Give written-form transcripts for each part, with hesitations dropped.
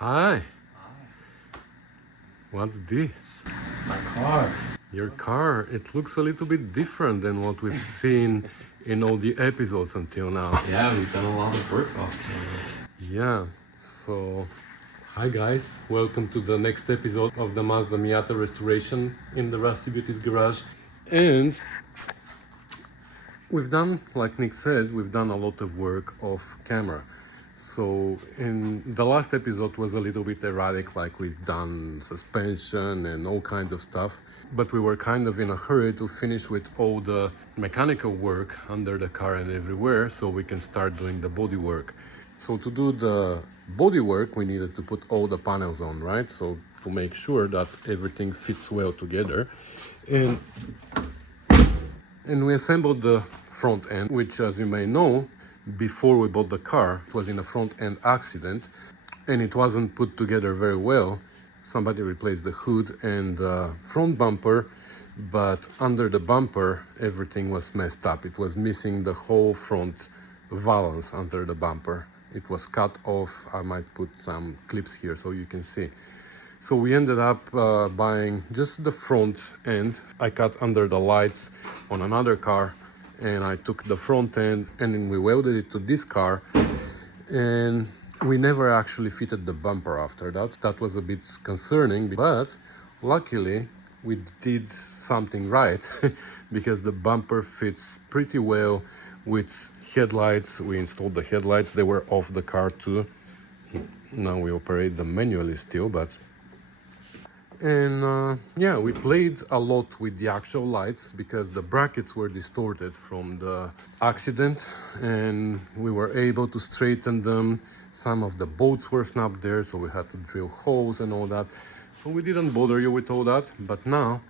Hi, what's this? My car. Your car, it looks a little bit different than what we've seen in all the episodes until now. Yeah, we've done a lot of work off camera. Yeah, so hi guys, welcome to the next episode of the Mazda Miata restoration in the Rusty Beauty's garage. And we've done, like Nick said, we've done a lot of work off camera. So in the last episode was a little bit erratic, like we've done suspension and all kinds of stuff, but we were kind of in a hurry to finish with all the mechanical work under the car and everywhere so we can start doing the body work. So to do the body work we needed to put all the panels on, right? So to make sure that everything fits well together. And we assembled the front end, which, as you may know, before we bought the car, it was in a front end accident and it wasn't put together very well. Somebody replaced the hood and the front bumper, but under the bumper everything was messed up. It was missing the whole front valance under the bumper. It was cut off. I might put some clips here so you can see. So we ended up buying just the front end. I cut under the lights on another car and I took the front end and then we welded it to this car, and we never actually fitted the bumper after that. That was a bit concerning, but luckily we did something right because the bumper fits pretty well with headlights. We installed the headlights, they were off the car too. Now we operate them manually still, but yeah, we played a lot with the actual lights because the brackets were distorted from the accident and we were able to straighten them. Some of the bolts were snapped there, so we had to drill holes and all that. So we didn't bother you with all that, but now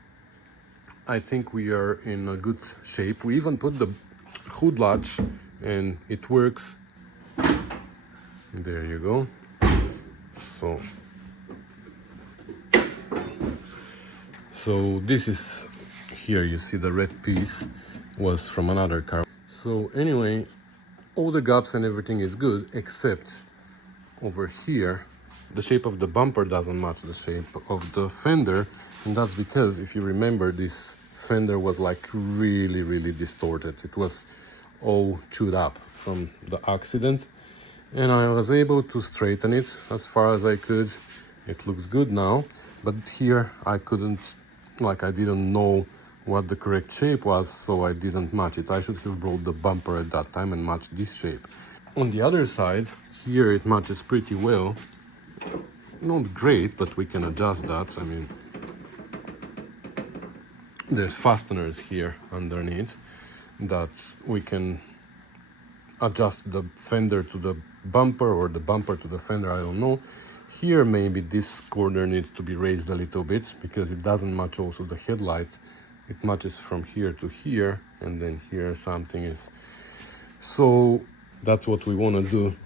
I think we are in a good shape. We even put the hood latch and it works. There you go. So this is, here you see the red piece was from another car. So anyway, all the gaps and everything is good except over here. The shape of the bumper doesn't match the shape of the fender, and that's because, if you remember, this fender was like really distorted. It was all chewed up from the accident, and I was able to straighten it as far as I could. It looks good now, but here I couldn't, like I didn't know what the correct shape was, so I didn't match it. I should have brought the bumper at that time and matched this shape. On the other side, here it matches pretty well. Not great, but we can adjust that. I mean, there's fasteners here underneath that we can adjust the fender to the bumper or the bumper to the fender, I don't know. Here maybe this corner needs to be raised a little bit because it doesn't match also the headlight. It matches from here to here, and then here something is. So that's what we want to do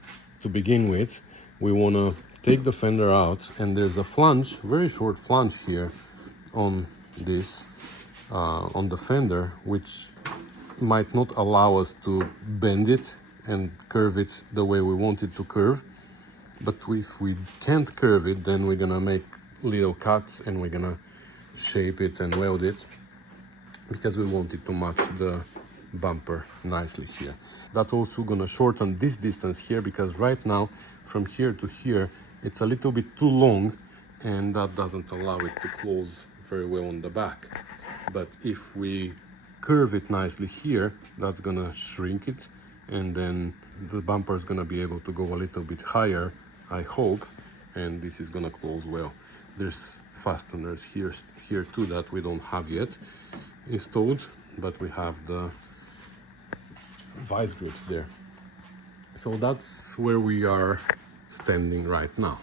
to begin with. We want to take the fender out, and there's a flange, very short flange here on this, on the fender, which might not allow us to bend it and curve it the way we want it to curve. But if we can't curve it, then we're gonna make little cuts and we're gonna shape it and weld it because we want it to match the bumper nicely here. That's also gonna shorten this distance here because right now from here to here it's a little bit too long and that doesn't allow it to close very well on the back. But if we curve it nicely here, that's gonna shrink it, and then the bumper is gonna be able to go a little bit higher, I hope, and this is gonna close well. There's fasteners here too that we don't have yet installed, but we have the vice grips there. So that's where we are standing right now.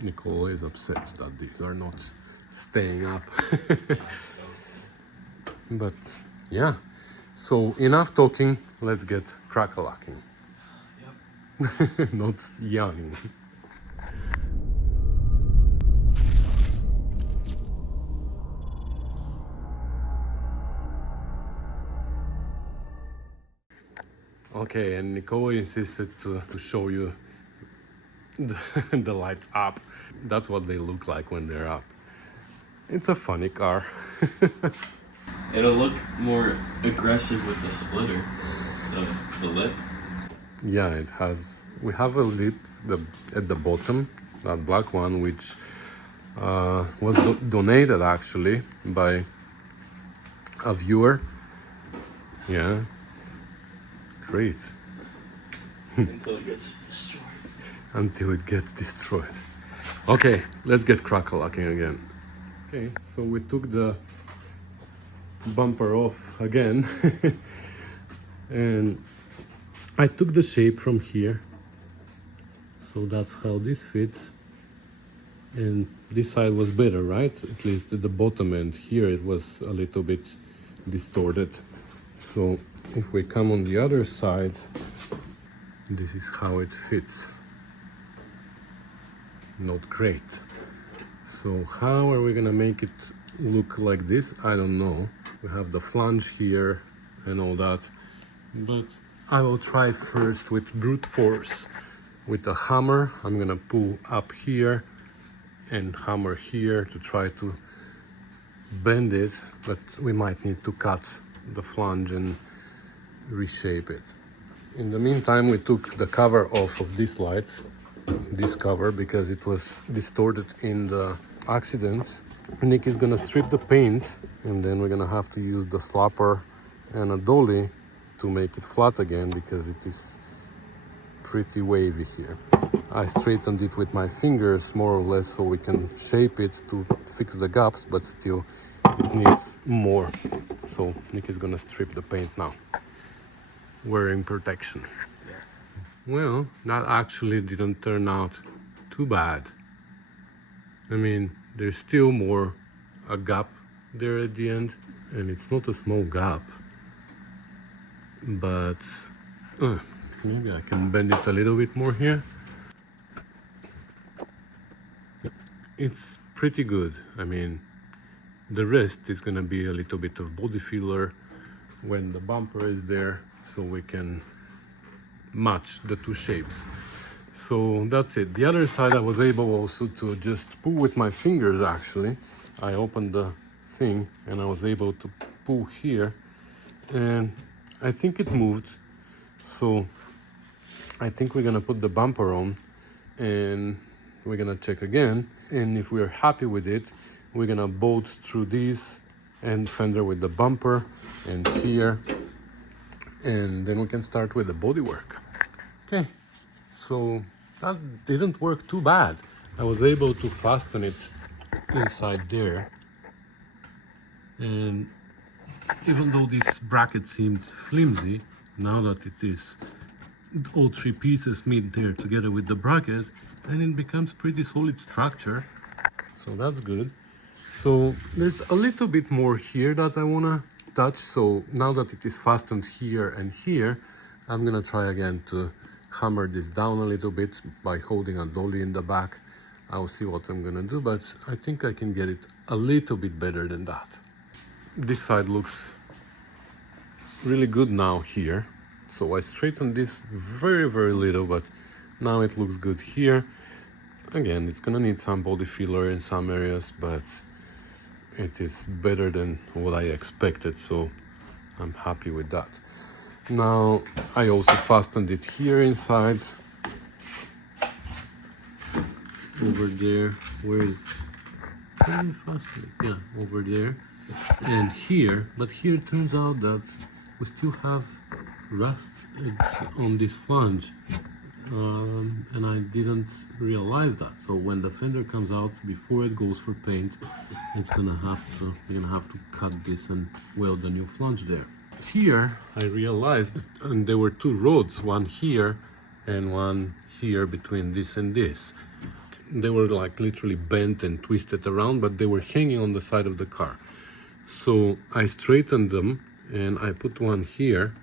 Nicole is upset that these are not staying up. But yeah, so enough talking, let's get crack-a-lacking. Yep. Not yawning. Okay, and Nicole insisted to show you the lights up. That's what they look like when they're up. It's a funny car. It'll look more aggressive with the splitter, the lip. Yeah, it has. We have a lip at the bottom, that black one, which was donated actually by a viewer. Yeah, great. Until it gets destroyed. Until it gets destroyed. Okay, let's get crack-a-lacking again. Okay, so we took the bumper off again and I took the shape from here, so that's how this fits. And this side was better, right? At least at the bottom end. Here it was a little bit distorted. So if we come on the other side, this is how it fits. Not great. So how are we gonna make it look like this? I don't know. We have the flange here and all that, but I will try first with brute force. With a hammer, I'm gonna pull up here and hammer here to try to bend it, but we might need to cut the flange and reshape it. In the meantime, we took the cover off of this light, this cover, because it was distorted in the accident. Nick is gonna strip the paint and then we're gonna have to use the slapper and a dolly to make it flat again because it is pretty wavy here. I straightened it with my fingers more or less so we can shape it to fix the gaps, but still it needs more. So Nick is gonna strip the paint now, wearing protection. Well, that actually didn't turn out too bad. I mean, there's still more a gap there at the end, and it's not a small gap, but maybe I can bend it a little bit more here. It's pretty good. I mean, the rest is gonna be a little bit of body filler when the bumper is there, so we can match the two shapes. So that's it. The other side I was able also to just pull with my fingers actually. I opened the thing and I was able to pull here and I think it moved. So I think we're gonna put the bumper on and we're gonna check again. And if we're happy with it, we're gonna bolt through these and fender with the bumper and here. And then we can start with the bodywork. Okay, so that didn't work too bad. I was able to fasten it inside there. And even though this bracket seemed flimsy, now that it is all three pieces meet there together with the bracket, and it becomes pretty solid structure. So that's good. So there's a little bit more here that I wanna touch. So now that it is fastened here and here, I'm gonna try again to hammer this down a little bit by holding a dolly in the back. I'll see what I'm gonna do, but I think I can get it a little bit better than that. This side looks really good now here. So I straightened this very little, but now it looks good here. Again, it's gonna need some body filler in some areas, but it is better than what I expected, so I'm happy with that. Now I also fastened it here inside. Over there, where is it fastened? Yeah, over there. And here, but here it turns out that we still have rust on this flange. And I didn't realize that. So when the fender comes out, before it goes for paint, we're gonna have to cut this and weld a new flange there. Here I realized, and there were two rods, one here and one here between this and this. They were like literally bent and twisted around, but they were hanging on the side of the car. So I straightened them and I put one here,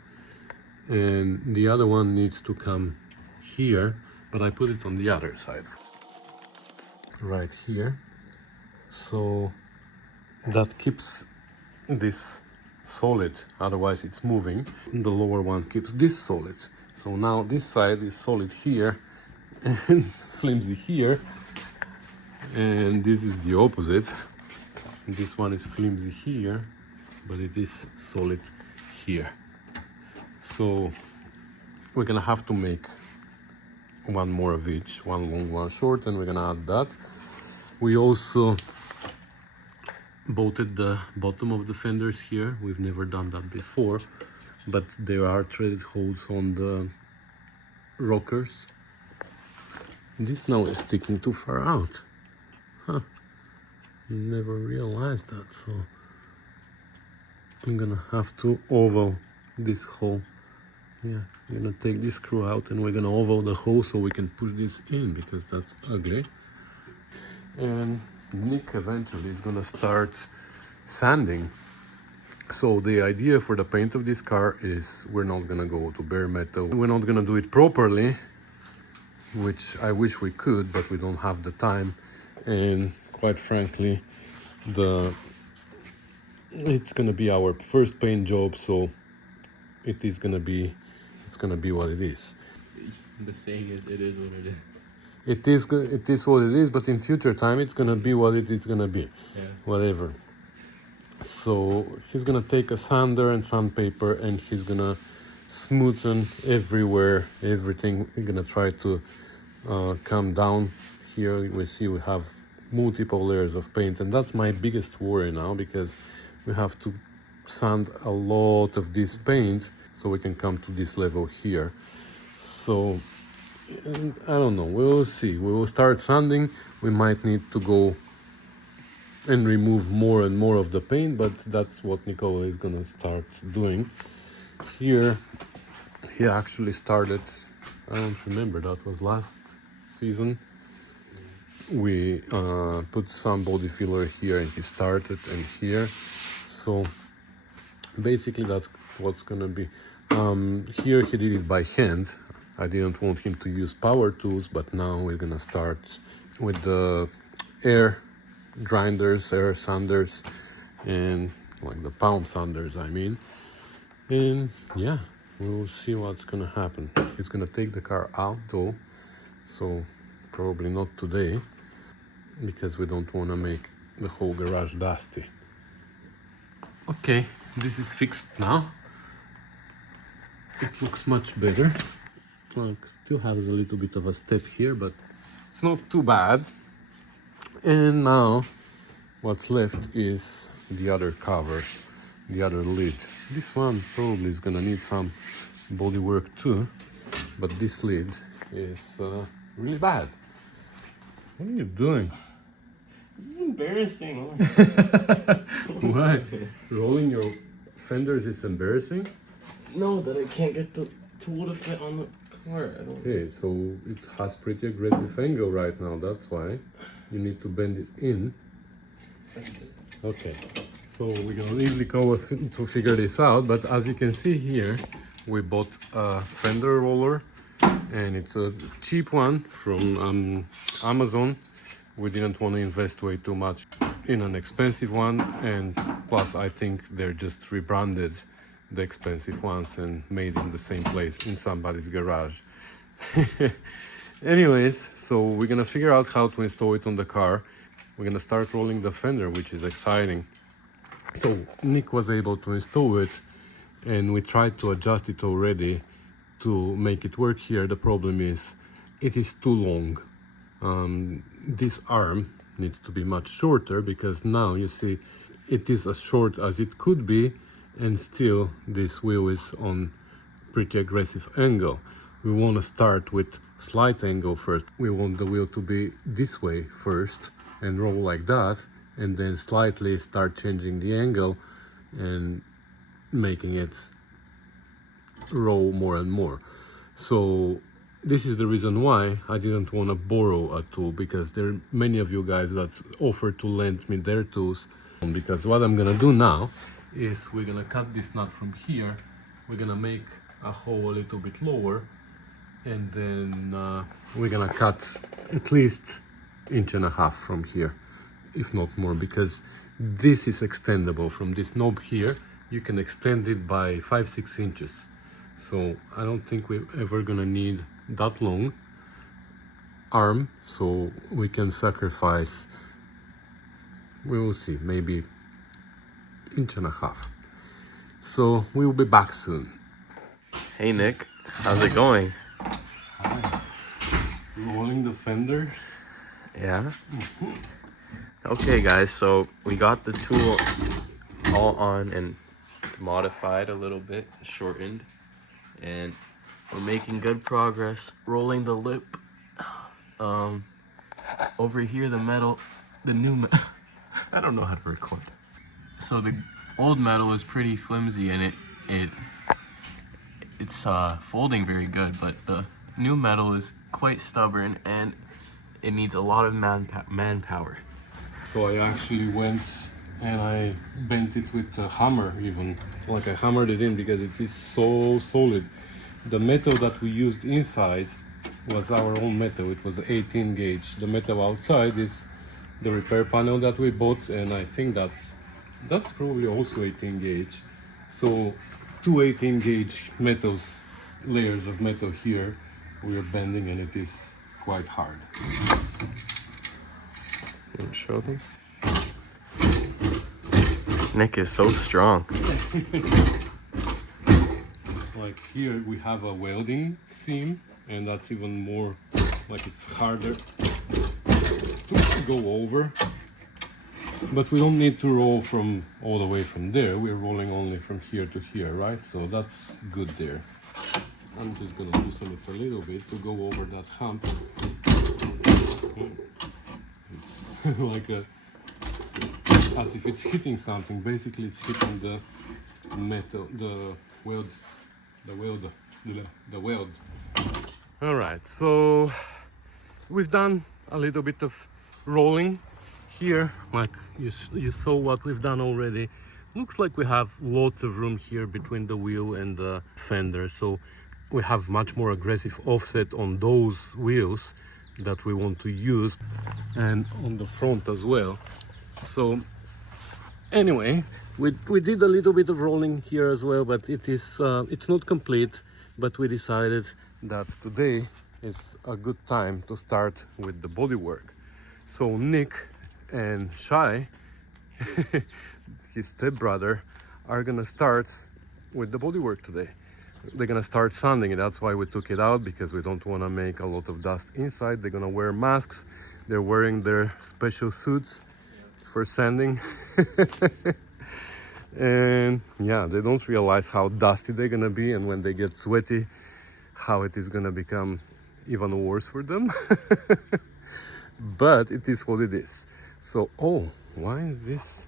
and the other one needs to come here, but I put it on the other side, right here. So that keeps this solid, otherwise it's moving. The lower one keeps this solid. So now this side is solid here, and flimsy here, and this is the opposite. This one is flimsy here, but it is solid here. So we're gonna have to make one more of each, one long, one short, and we're gonna add that. We also bolted the bottom of the fenders here. We've never done that before, but there are threaded holes on the rockers. This now is sticking too far out. Huh. Never realized that, so I'm gonna have to oval this hole. Yeah, I'm gonna take this screw out and we're gonna oval the hole so we can push this in, because that's ugly. And Nick eventually is gonna start sanding. So the idea for the paint of this car is we're not gonna go to bare metal. We're not gonna do it properly, which I wish we could, but we don't have the time. And quite frankly, it's gonna be our first paint job, so it's gonna be what it is. The saying is, it is what it is. It is what it is, but in future time it's gonna be what it is gonna be. Yeah. Whatever. So he's gonna take a sander and sandpaper and he's gonna smoothen everywhere, everything. We're gonna try to come down. Here we see we have multiple layers of paint, and that's my biggest worry now, because we have to sand a lot of this paint so we can come to this level here. So I don't know, we will see. We will start sanding. We might need to go and remove more and more of the paint, but that's what Nicola is gonna start doing. Here he actually started, I don't remember, that was last season. We put some body filler here and he started, and here. So basically that's what's gonna be. Here he did it by hand. I didn't want him to use power tools, but now we're gonna start with the air grinders, air sanders, and like the palm sanders, I mean. And yeah, we'll see what's gonna happen. He's gonna take the car out though, so probably not today, because we don't want to make the whole garage dusty. Okay, this is fixed now. It looks much better. Well, still has a little bit of a step here, but it's not too bad. And now what's left is the other cover, the other lid. This one probably is gonna need some body work too, but this lid is really bad. What are you doing? This is embarrassing. Why? Rolling your fenders is embarrassing? No, that I can't get the tool to fit on the car. I don't. Okay, so it has pretty aggressive angle right now, that's why. You need to bend it in. Okay, so we're gonna easily go to figure this out, but as you can see here, we bought a fender roller, and it's a cheap one from Amazon. We didn't want to invest way too much in an expensive one, and plus I think they're just rebranded the expensive ones and made in the same place in somebody's garage. Anyways, so we're gonna figure out how to install it on the car. We're gonna start rolling the fender, which is exciting. So Nick was able to install it, and we tried to adjust it already to make it work here. The problem is it is too long. This arm needs to be much shorter, because now you see it is as short as it could be, and still this wheel is on pretty aggressive angle. We want to start with slight angle first. We want the wheel to be this way first and roll like that, and then slightly start changing the angle and making it roll more and more. So this is the reason why I didn't want to borrow a tool, because there are many of you guys that offer to lend me their tools. Because what I'm gonna do now is we're gonna cut this nut from here, we're gonna make a hole a little bit lower, and then we're gonna cut at least 1.5 inches from here, if not more, because this is extendable. From this knob here you can extend it by 5-6 inches. So I don't think we're ever gonna need that long, arm, so we can sacrifice, we will see, maybe inch and a half. So we will be back soon. Hey Nick, how's it going? Rolling the fenders. Yeah? Okay guys, so we got the tool all on and it's modified a little bit, shortened, and we're making good progress rolling the lip. Over here the metal, the new metal, I don't know how to record. So the old metal is pretty flimsy and it's folding very good, but the new metal is quite stubborn and it needs a lot of manpower. So I actually went and I bent it with a hammer, even like I hammered it in because it is so solid. The metal that we used inside was our own metal. It was 18 gauge. The metal outside is the repair panel that we bought, and I think that's probably also 18 gauge. So two 18 gauge metals, layers of metal here, we are bending, and it is quite hard. Want to show them? Nick is so strong. Like here we have a welding seam, and that's even more, like it's harder to go over. But we don't need to roll from all the way from there. We're rolling only from here to here, right? So that's good there. I'm just gonna loosen it a little bit to go over that hump. Like as if it's hitting something. Basically it's hitting the metal, the weld. All right, so we've done a little bit of rolling here. Like you saw what we've done already. Looks like we have lots of room here between the wheel and the fender, so we have much more aggressive offset on those wheels that we want to use, and on the front as well. So anyway, we did a little bit of rolling here as well, but it's not complete. But we decided that today is a good time to start with the bodywork. So Nick and Shai, his stepbrother, are gonna start with the bodywork today. They're gonna start sanding it. That's why we took it out, because we don't want to make a lot of dust inside. They're gonna wear masks. They're wearing their special suits for sanding. And yeah, they don't realize how dusty they're gonna be, and when they get sweaty, how it is gonna become even worse for them. But it is what it is. So, oh, why is this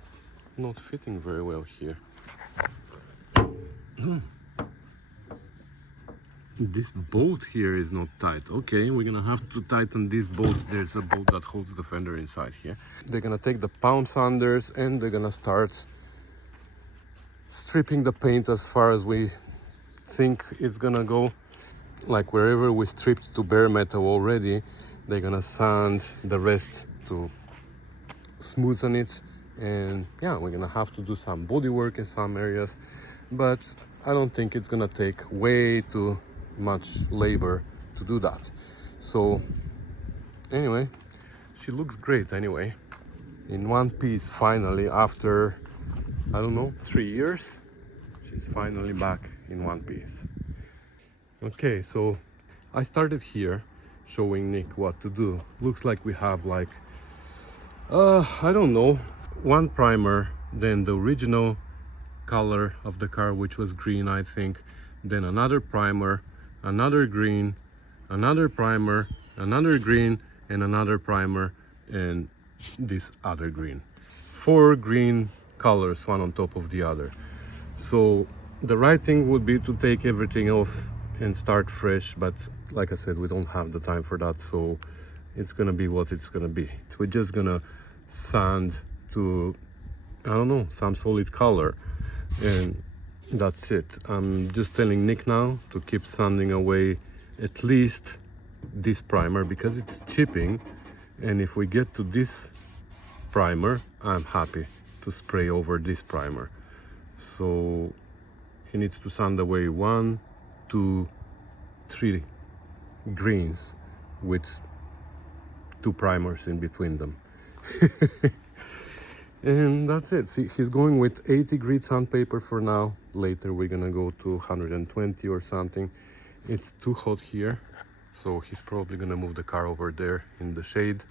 not fitting very well here? This bolt here is not tight. Okay, we're gonna have to tighten this bolt. There's a bolt that holds the fender inside here. They're gonna take the pound sanders and they're gonna start stripping the paint as far as we think it's gonna go. Like wherever we stripped to bare metal already, they're gonna sand the rest to smoothen it. And yeah, we're gonna have to do some body work in some areas, but I don't think it's gonna take way too much labor to do that. So anyway, she looks great anyway, in one piece finally. After, I don't know, 3 years, she's finally back in one piece. Okay, so I started here showing Nick what to do. Looks like we have like I don't know, one primer, then the original color of the car, which was green, I think, then another primer, another green, another primer, another green, and another primer, and this other green. 4 green colors, one on top of the other. So the right thing would be to take everything off and start fresh, but like I said, we don't have the time for that, so it's gonna be what it's gonna be. So we're just gonna sand to, I don't know, some solid color, and that's it. I'm just telling Nick now to keep sanding away at least this primer, because it's chipping, and if we get to this primer, I'm happy to spray over this primer. So he needs to sand away 1, 2, 3 greens with 2 primers in between them. And that's it. See, he's going with 80 grit sandpaper for now. Later we're gonna go to 120 or something. It's too hot here, so he's probably gonna move the car over there in the shade,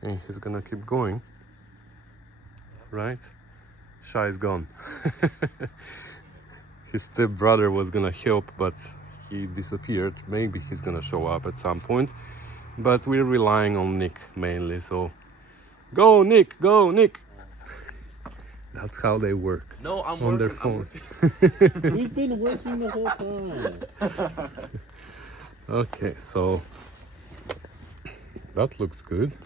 and he's gonna keep going. Right? Shai is gone. His stepbrother was gonna help, but he disappeared. Maybe he's gonna show up at some point, but we're relying on Nick mainly. So go Nick, go Nick. That's how they work. No, I'm on working, their phones. We've been working the whole time. Okay, so that looks good.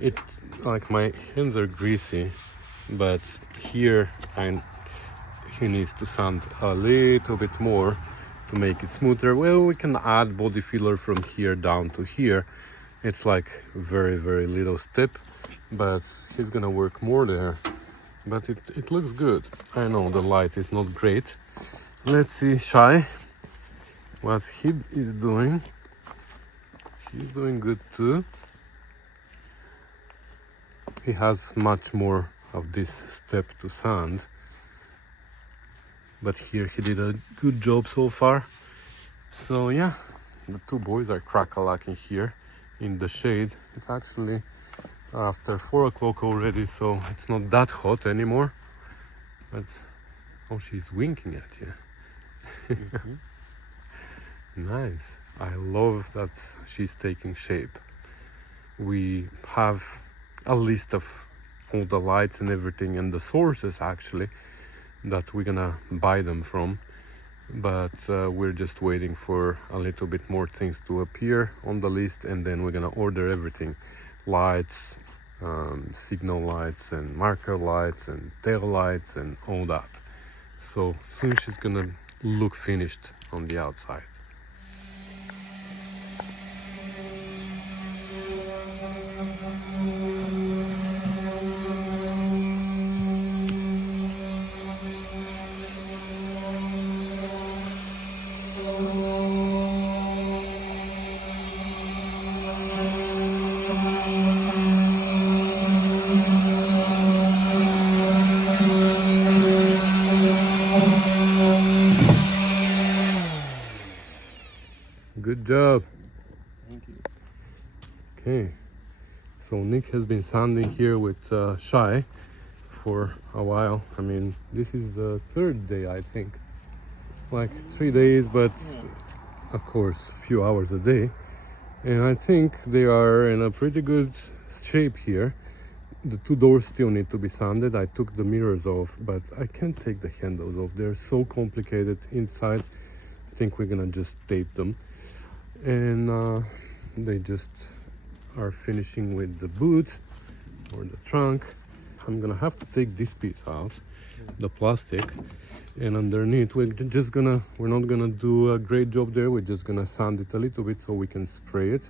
It like my hands are greasy, but here he needs to sand a little bit more to make it smoother. Well, we can add body filler from here down to here. It's like very little step, but he's gonna work more there. But it looks good. I know the light is not great. Let's see Shai, what he is doing. He's doing good too. He has much more of this step to sand, but here he did a good job so far. So yeah, the two boys are crack-a-lacking here in the shade. It's actually after 4 o'clock already, so it's not that hot anymore. But oh, she's winking at you. Nice. I love that she's taking shape. We have a list of all the lights and everything, and the sources actually that we're gonna buy them from, but we're just waiting for a little bit more things to appear on the list, and then we're gonna order everything: lights, signal lights and marker lights and tail lights and all that. So soon she's gonna look finished on the outside. Good job. Thank you. Okay, so Nick has been sanding here with Shai for a while. I mean, this is the 3rd day, I think. Like 3 days, but of course, a few hours a day. And I think they are in a pretty good shape here. The 2 doors still need to be sanded. I took the mirrors off, but I can't take the handles off. They're so complicated inside. I think we're gonna just tape them. And they just are finishing with the boot or the trunk. I'm gonna have to take this piece out, the plastic, and underneath we're not gonna do a great job there. We're just gonna sand it a little bit so we can spray it,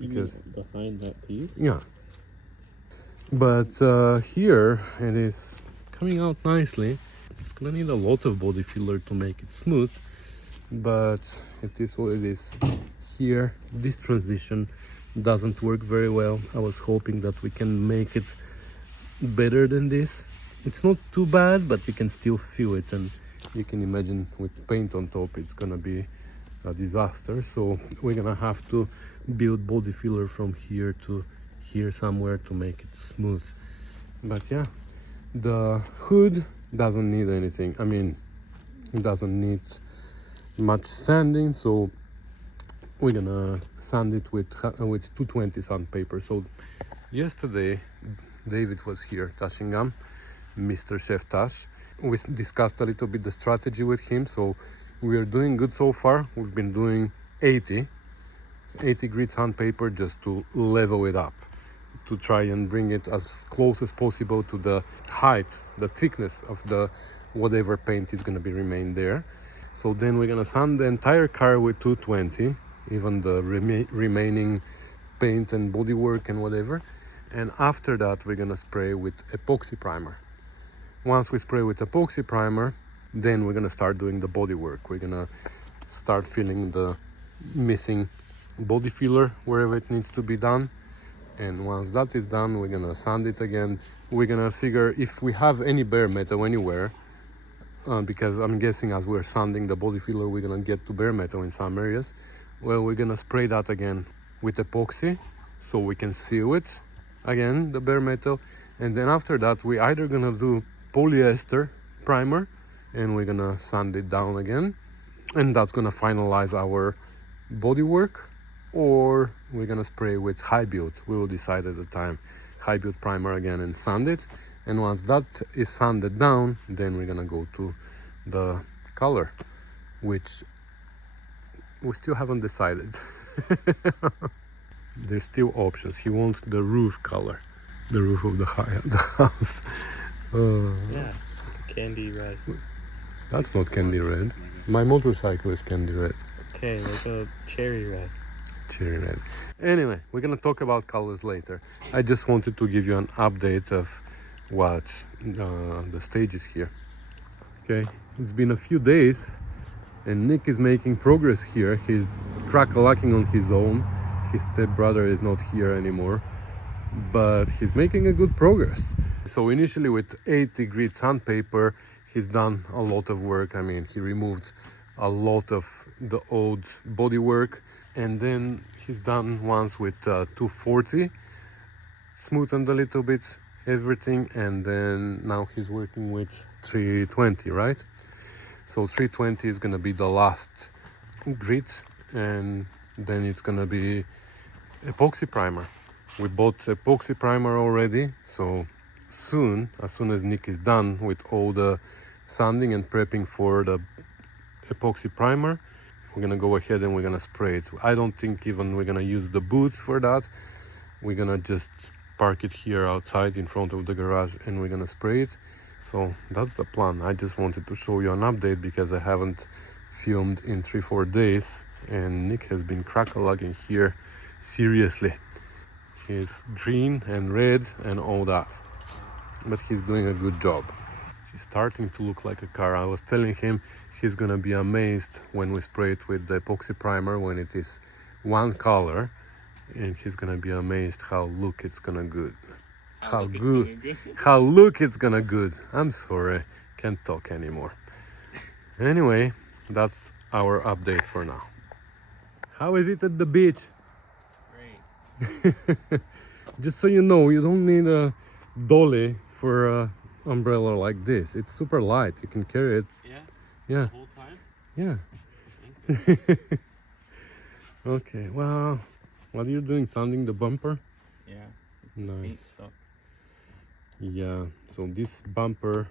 because behind that piece. yeah. But here it is coming out nicely. It's gonna need a lot of body filler to make it smooth, but it is what it is. Here this transition doesn't work very well. I was hoping that we can make it better than this. It's not too bad, but you can still feel it, and you can imagine with paint on top it's gonna be a disaster. So we're gonna have to build body filler from here to here somewhere to make it smooth. But yeah, the hood doesn't need anything. I mean, it doesn't need much sanding, so we're gonna sand it with 220 sandpaper. So yesterday David was here, Tashingham, Mr. Chef Tash. We discussed a little bit the strategy with him, so we are doing good so far. We've been doing 80 grit sandpaper just to level it up, to try and bring it as close as possible to the height, the thickness of the whatever paint is going to be remain there. So then we're going to sand the entire car with 220, even the remaining paint and bodywork and whatever. And after that we're going to spray with epoxy primer. Once we spray with epoxy primer, then we're going to start doing the bodywork. We're going to start filling the missing body filler wherever it needs to be done. And once that is done, we're gonna sand it again. We're gonna figure if we have any bare metal anywhere, because I'm guessing as we're sanding the body filler, we're gonna get to bare metal in some areas. Well, we're gonna spray that again with epoxy so we can seal it again, the bare metal. And then after that, we either gonna do polyester primer and we're gonna sand it down again, and that's gonna finalize our bodywork, or we're gonna spray with high build. We will decide at the time. High build primer again and sand it, and once that is sanded down, then we're gonna go to the color, which we still haven't decided. There's still options. He wants the roof color, the roof of the house. Yeah, candy red. That's not candy red. My motorcycle is candy red. Okay, like a cherry red. Cherry red. Anyway, we're gonna talk about colors later. I just wanted to give you an update of what the stage is here. Okay, it's been a few days and Nick is making progress here. He's crack-a-lacking on his own. His stepbrother is not here anymore, but he's making a good progress. So initially with 80 grit sandpaper, he's done a lot of work. I mean, he removed a lot of the old bodywork, and then he's done once with 240, smoothened a little bit everything, and then now he's working with 320, right? So 320 is gonna be the last grit, and then it's gonna be epoxy primer. We bought epoxy primer already, so soon, as soon as Nick is done with all the sanding and prepping for the epoxy primer, we're gonna go ahead and we're gonna spray it. I don't think even we're gonna use the boots for that. We're gonna just park it here outside in front of the garage and we're gonna spray it. So that's the plan. I just wanted to show you an update because I haven't filmed in 3-4 days and Nick has been crack-a-lacking here seriously. He's green and red and all that, but he's doing a good job. He's starting to look like a car. I was telling him he's gonna be amazed when we spray it with the epoxy primer when it is one color, and he's gonna be amazed how look it's gonna good. How look it's gonna good. I'm sorry, can't talk anymore. Anyway, that's our update for now. How is it at the beach? Great. Just so you know, you don't need a dolly for a umbrella like this. It's super light. You can carry it. Yeah? Yeah. The whole time? Yeah. Okay, well, what are you doing? Sanding the bumper? Yeah. Nice. Yeah, so this bumper,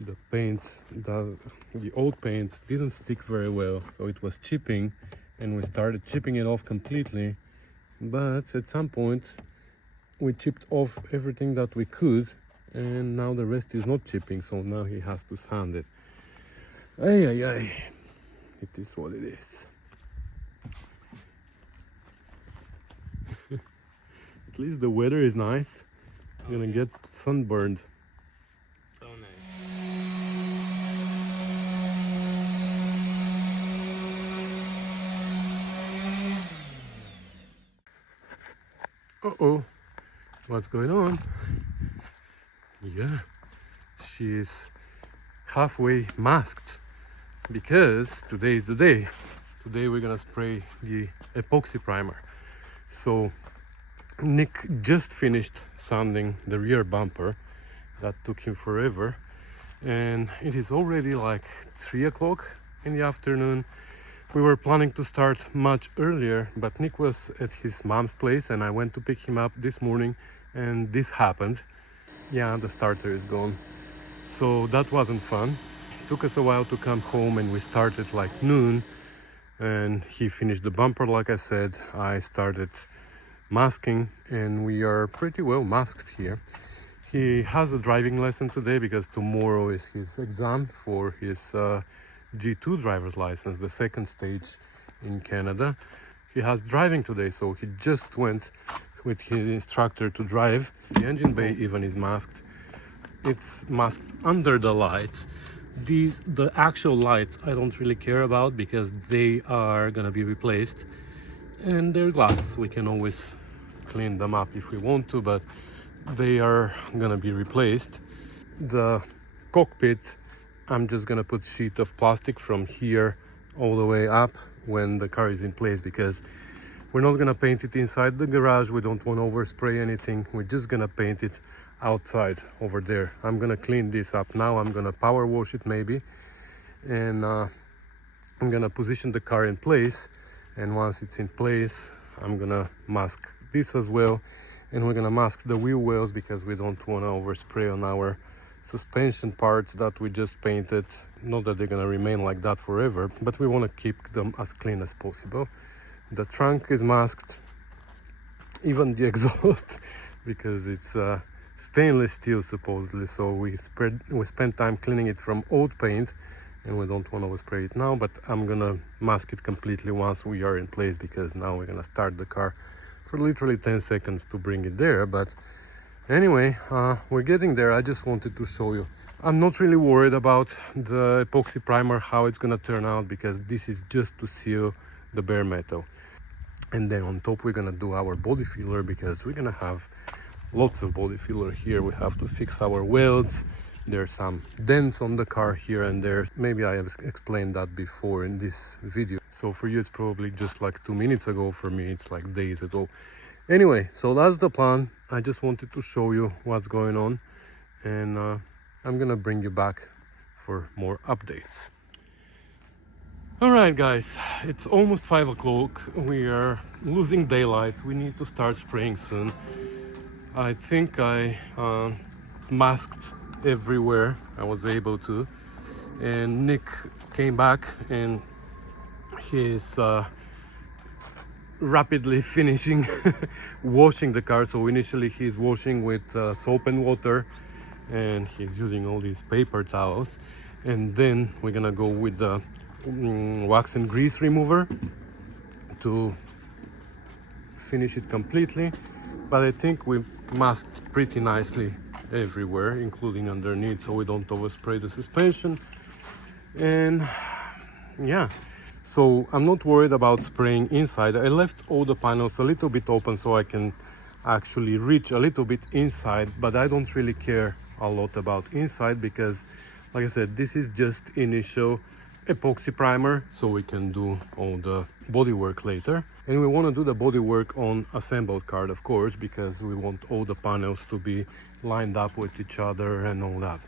the paint, the old paint didn't stick very well, so it was chipping, and we started chipping it off completely. But at some point, we chipped off everything that we could, and now the rest is not chipping, so now he has to sand it. Ay, ay, ay. It is what it is. At least the weather is nice. You're gonna get sunburned. So nice. Uh-oh. What's going on? Yeah, she's halfway masked because today is the day. Today we're gonna spray the epoxy primer. So Nick just finished sanding the rear bumper. That took him forever, and it is already like 3 o'clock in the afternoon. We were planning to start much earlier, but Nick was at his mom's place and I went to pick him up this morning, and this happened. Yeah, the starter is gone, so that wasn't fun. It took us a while to come home, and we started like noon, and he finished the bumper like I said. I started masking, and we are pretty well masked here. He has a driving lesson today because tomorrow is his exam for his G2 driver's license, the second stage in Canada. He has driving today, so he just went with his instructor to drive. The engine bay even is masked. It's masked under the lights. The actual lights I don't really care about because they are gonna be replaced, and they're glass. We can always clean them up if we want to, but they are gonna be replaced. The cockpit, I'm just gonna put sheet of plastic from here all the way up when the car is in place, because we're not gonna paint it inside the garage. We don't want to overspray anything. We're just gonna paint it outside over there. I'm gonna clean this up now. I'm gonna power wash it maybe, and I'm gonna position the car in place, and once it's in place I'm gonna mask this as well, and we're gonna mask the wheel wells because we don't want to overspray on our suspension parts that we just painted. Not that they're gonna remain like that forever, but we want to keep them as clean as possible. The trunk is masked, even the exhaust, because it's stainless steel supposedly, so we spent time cleaning it from old paint, and we don't want to spray it now. But I'm gonna mask it completely once we are in place, because now we're gonna start the car for literally 10 seconds to bring it there. But anyway, we're getting there. I just wanted to show you. I'm not really worried about the epoxy primer, how it's gonna turn out, because this is just to seal the bare metal. And then on top we're gonna do our body filler, because we're gonna have lots of body filler here. We have to fix our welds. There's some dents on the car here and there. Maybe I have explained that before in this video. So for you it's probably just like 2 minutes ago. For me it's like days ago. Anyway, so that's the plan. I just wanted to show you what's going on, and I'm gonna bring you back for more updates. All right guys, it's almost 5 o'clock. We are losing daylight. We need to start spraying soon. I think I masked everywhere I was able to, and Nick came back and he's rapidly finishing washing the car. So initially he's washing with soap and water, and he's using all these paper towels, and then we're gonna go with the wax and grease remover to finish it completely. But I think we masked pretty nicely everywhere, including underneath, so we don't overspray the suspension. And yeah, so I'm not worried about spraying inside. I left all the panels a little bit open so I can actually reach a little bit inside, but I don't really care a lot about inside, because like I said, this is just initial epoxy primer, so we can do all the body work later. And we want to do the body work on assembled car, of course, because we want all the panels to be lined up with each other and all that.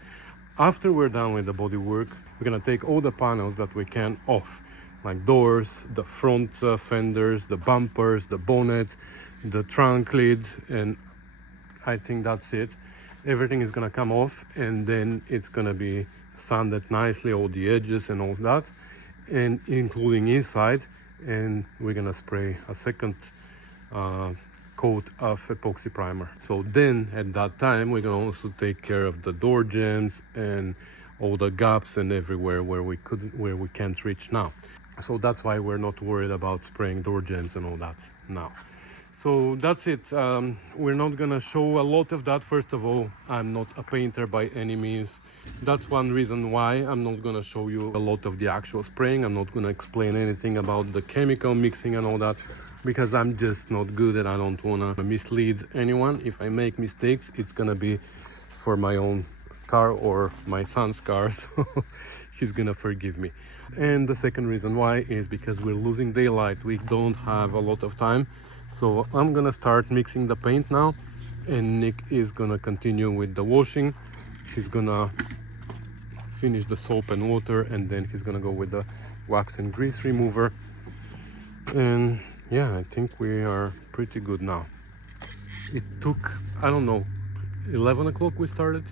After we're done with the body work, we're gonna take all the panels that we can off, like doors, the front fenders, the bumpers, the bonnet, the trunk lid, and I think that's it. Everything is gonna come off, and then it's gonna be sanded nicely, all the edges and all that, and including inside. And we're gonna spray a second coat of epoxy primer. So then at that time we're gonna also take care of the door jambs and all the gaps and everywhere where we can't reach now. So that's why we're not worried about spraying door jambs and all that now. So that's it. We're not gonna show a lot of that. First of all, I'm not a painter by any means. That's one reason why I'm not gonna show you a lot of the actual spraying. I'm not gonna explain anything about the chemical mixing and all that, because I'm just not good, and I don't wanna mislead anyone. If I make mistakes, it's gonna be for my own car or my son's car, so he's gonna forgive me. And the second reason why is because we're losing daylight. We don't have a lot of time. So I'm gonna start mixing the paint now, and Nick is gonna continue with the washing. He's gonna finish the soap and water, and then he's gonna go with the wax and grease remover. And yeah, I think we are pretty good now. It took, I don't know, 11 o'clock we started.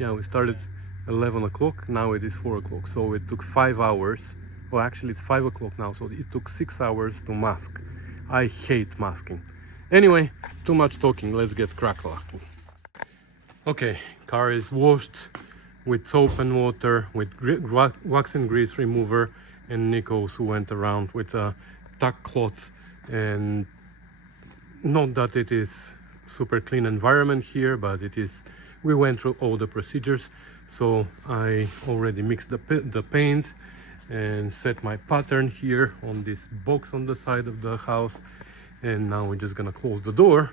Yeah, we started 11 o'clock. Now it is 4 o'clock. So it took 5 hours. Well, actually it's 5 o'clock now. So it took 6 hours to mask. I hate masking. Anyway, too much talking. Let's get crack-lacking. Okay, car is washed with soap and water, with wax and grease remover, and Nick also went around with a tack cloth. And not that it is super clean environment here, but it is. We went through all the procedures. So I already mixed the paint and set my pattern here on this box on the side of the house, and now we're just gonna close the door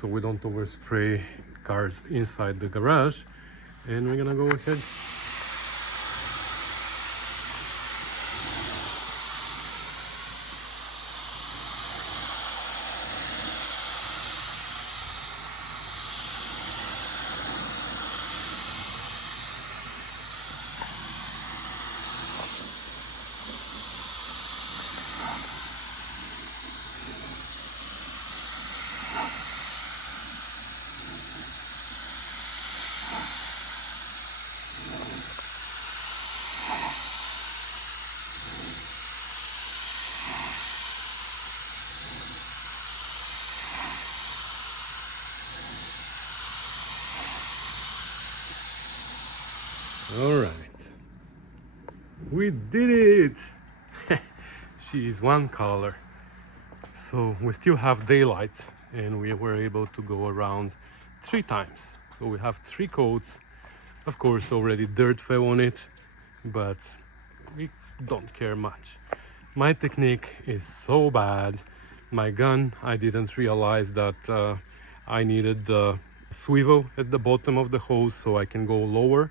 so we don't overspray cars inside the garage. And we're gonna go ahead. All right, we did it. She is one color, so we still have daylight, and we were able to go around 3 times. So we have 3 coats. Of course, already dirt fell on it, but we don't care much. My technique is so bad. My gun, I didn't realize that I needed the swivel at the bottom of the hose so I can go lower,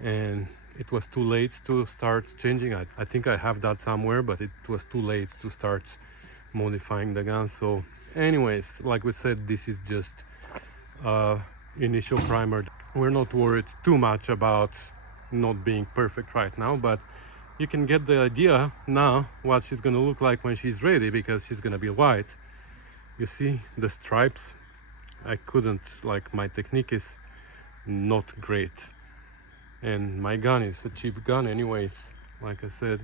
and it was too late to start changing. I think I have that somewhere, but it was too late to start modifying the gun. So anyways, like we said, this is just initial primer. We're not worried too much about not being perfect right now, but you can get the idea now what she's gonna look like when she's ready, because she's gonna be white. You see the stripes? I couldn't, like, my technique is not great, and my gun is a cheap gun anyways. Like I said,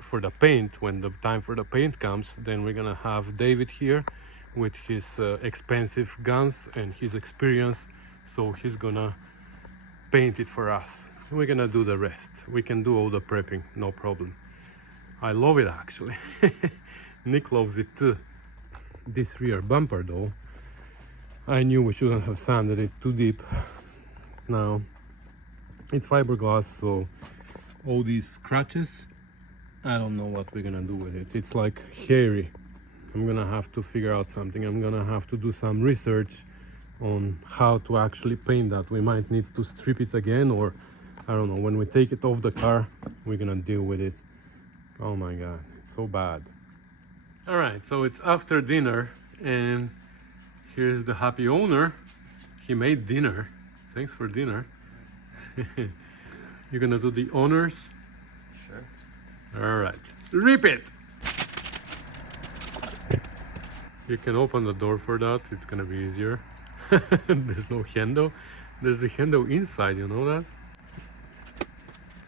for the paint, when the time for the paint comes, then we're gonna have David here with his expensive guns and his experience, so he's gonna paint it for us. We're gonna do the rest. We can do all the prepping, no problem. I love it actually. Nick loves it too. This rear bumper though, I knew we shouldn't have sanded it too deep. Now it's fiberglass, so all these scratches, I don't know what we're gonna do with it. It's like hairy. I'm gonna have to figure out something. I'm gonna have to do some research on how to actually paint that. We might need to strip it again, or I don't know, when we take it off the car, we're gonna deal with it. Oh my god, it's so bad. All right, so it's after dinner, and here's the happy owner. He made dinner. Thanks for dinner. You're gonna do the honors? Sure. All right, rip it. You can open the door for that, it's gonna be easier. There's no handle. There's a handle inside, you know that?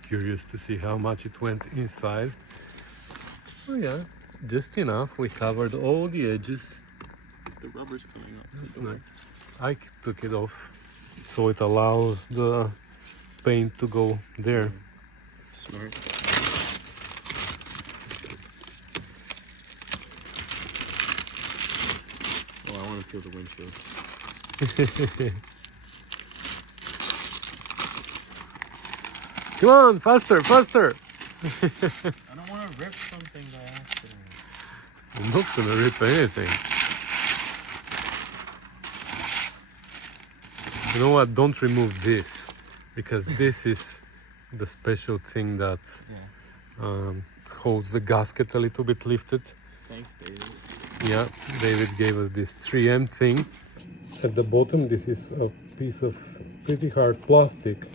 Curious to see how much it went inside. Oh yeah, just enough. We covered all the edges. The rubber's coming up. That's nice. I took it off, so it allows the paint to go there. Smart. Oh, I want to feel the windshield. Come on, faster, faster! I don't want to rip something by accident. I'm not gonna rip anything. You know what? Don't remove this, because this is the special thing that holds the gasket a little bit lifted. Thanks, David. Yeah, David gave us this 3M thing. At the bottom, this is a piece of pretty hard plastic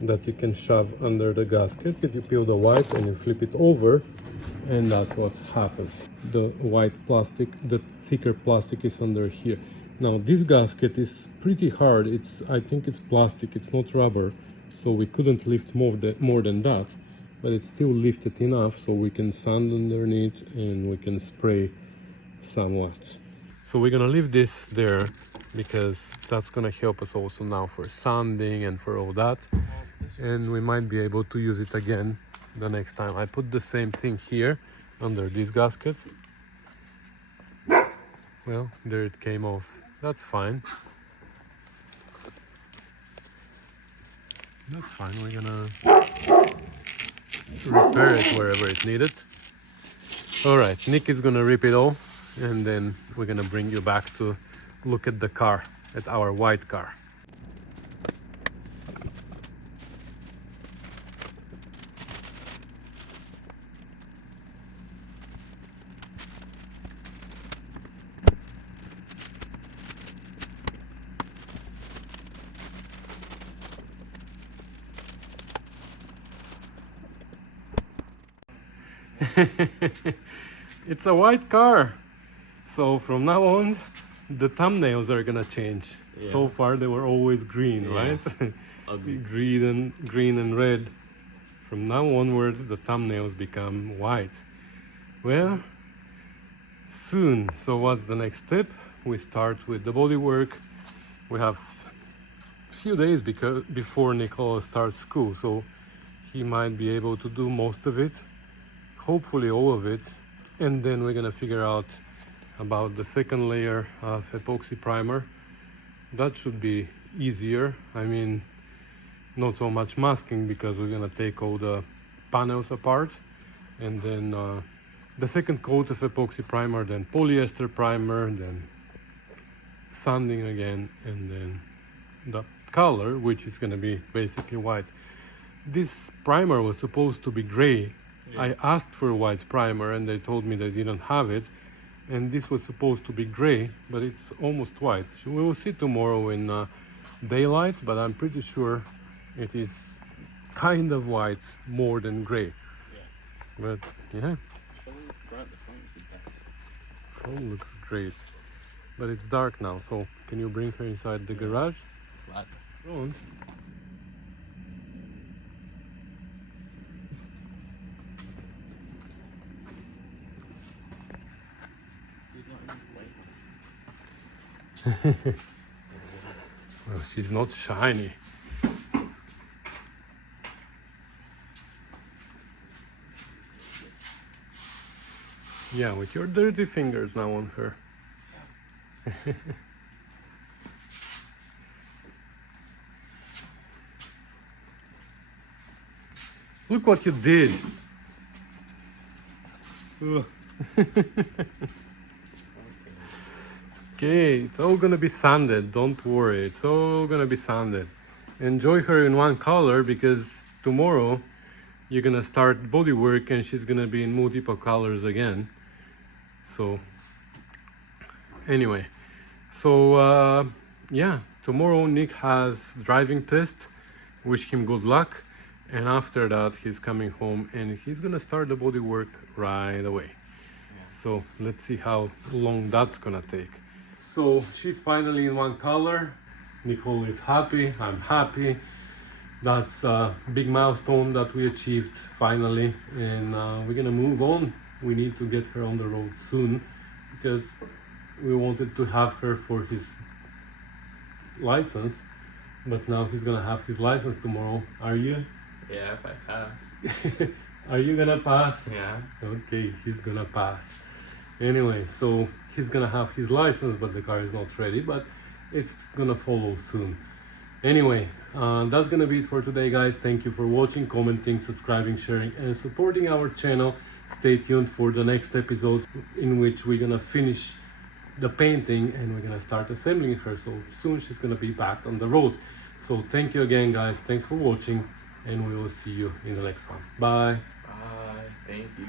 that you can shove under the gasket. If you peel the white and you flip it over, and that's what happens. The white plastic, the thicker plastic is under here. Now this gasket is pretty hard. I think it's plastic, it's not rubber, so we couldn't lift more than that, but it's still lifted enough so we can sand underneath and we can spray somewhat. So we're gonna leave this there because that's gonna help us also now for sanding and for all that, and we might be able to use it again the next time. I put the same thing here under this gasket. Well, there it came off. That's fine. That's fine. We're gonna repair it wherever it's needed. All right, Nick is gonna rip it all, and then we're gonna bring you back to look at the car, at our white car. It's a white car, so from now on the thumbnails are gonna change. Yeah. So far they were always green, Yeah. right? Ugly. green and red. From now onward the thumbnails become white. Well, soon. So what's the next step? We start with the bodywork. We have a few days before Nicola starts school, so he might be able to do most of it, hopefully all of it, and then we're gonna figure out about the second layer of epoxy primer. That should be easier. I mean, not so much masking because we're gonna take all the panels apart, and then the second coat of epoxy primer, then polyester primer, then sanding again, and then the color, which is gonna be basically white. This primer was supposed to be gray. Yeah. I asked for a white primer and they told me they didn't have it, and this was supposed to be gray, but it's almost white. So we will see tomorrow in daylight, but I'm pretty sure it is kind of white more than gray. Yeah. But yeah, Show me the front. The front is the best. phone looks great, but it's dark now, so can you bring her inside the garage? Flat. Front. He's not in the white. Well, she's not shiny. Yeah, with your dirty fingers now on her. Look what you did. Ugh. Okay, it's all gonna be sanded, don't worry, it's all gonna be sanded. Enjoy her in one color because tomorrow you're gonna start bodywork and she's gonna be in multiple colors again. So anyway, so yeah, tomorrow Nick has driving test. Wish him good luck, and after that he's coming home and he's gonna start the bodywork right away. So let's see how long that's gonna take. So she's finally in one color. Nicole is happy, I'm happy. That's a big milestone that we achieved finally, and we're gonna move on. We need to get her on the road soon because we wanted to have her for his license, but now he's gonna have his license tomorrow. Are you? Yeah, if I pass. Are you gonna pass? Yeah. Okay, he's gonna pass. Anyway, so he's gonna have his license, but the car is not ready, but it's gonna follow soon. Anyway, that's gonna be it for today, guys. Thank you for watching, commenting, subscribing, sharing, and supporting our channel. Stay tuned for the next episodes in which we're gonna finish the painting and we're gonna start assembling her. So soon she's gonna be back on the road. So thank you again, guys. Thanks for watching, and we will see you in the next one. Bye. Bye. Thank you.